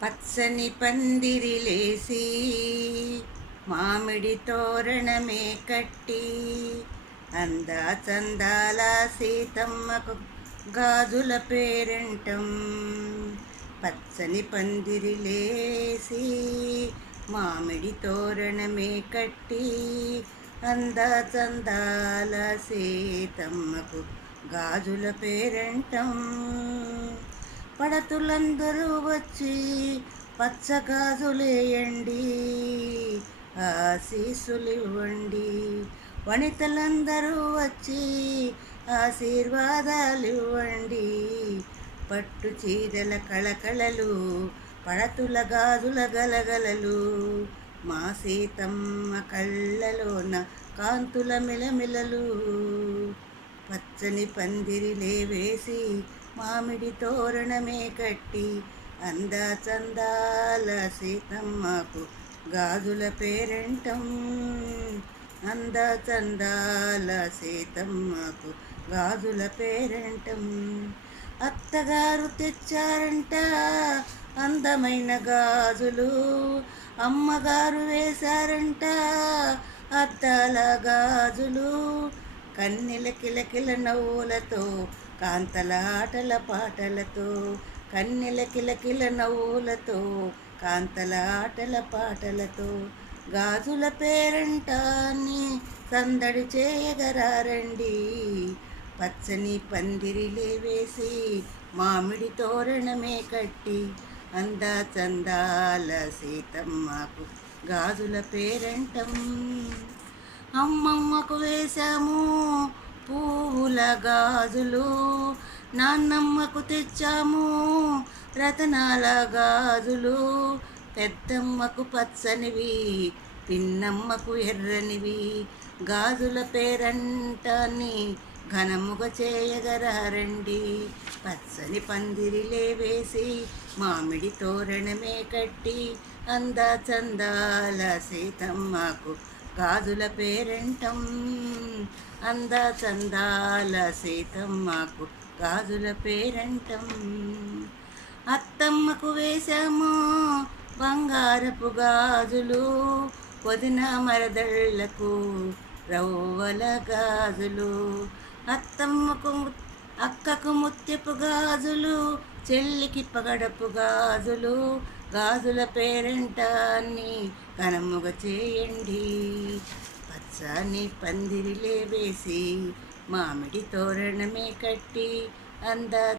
పచ్చని పందిరిలేసి మామిడి తోరణమే కట్టి అందా చందాల సీతమ్మకు గాజుల పేరంటం. పచ్చని పందిరిలేసి మామిడి తోరణమే కట్టి అందా చందాల సీతమ్మకు గాజుల పేరంటం. పడతులందరూ వచ్చి పచ్చగాజులేయండి, ఆశీస్సులివ్వండి. వనితలందరూ వచ్చి ఆశీర్వాదాలివ్వండి. పట్టు చీరల కళకళలు, పడతుల గాజుల గలగలలు, మా సీతమ్మ కళ్ళలోన కాంతుల మిలమిలలు. పచ్చని పందిరిలే వేసి మామిడి తోరణమే కట్టి అందా చందాల సీతమ్మకు గాజుల పేరంటం. అందా చందాల సీతమ్మకు గాజుల పేరంటం. అత్తగారు తెచ్చారంట అందమైన గాజులు, అమ్మగారు వేశారంట అద్దాల గాజులు. కన్నెల కిలకిల నవ్వులతో, కాంతల ఆటల పాటలతో, కన్నెల కిలకిల నవ్వులతో, కాంతల ఆటల పాటలతో గాజుల పేరంటాన్ని సందడి చేయగరారండి. పచ్చని పందిరిలే వేసి మామిడి తోరణమే కట్టి అందా చందాల సీతమ్మకు గాజుల పేరంటం. అమ్మమ్మకు వేశాము పువ్వుల గాజులు, నాన్నమ్మకు తెచ్చాము రతనాల గాజులు. పెద్దమ్మకు పచ్చనివి, పిన్నమ్మకు ఎర్రనివి, గాజుల పేరంటాన్ని ఘనముగా చేయగరారండి. పచ్చని పందిరిలే వేసి మామిడి తోరణమే కట్టి అందా చందాల సీతమ్మకు గాజుల పేరంటం. అందా చందాల సీతమ్మకు గాజుల పేరంటం. అత్తమ్మకు వేశాము బంగారపు గాజులు, వదిన మరదళ్లకు రవ్వల గాజులు. అక్కకు ముత్యపు గాజులు, చెల్లికి పగడపు గాజులు. గాజుల పేరంటాన్ని ఘనముగా చేయండి. పచ్చని పందిరిలే వేసి మామిడి తోరణమే కట్టి అందా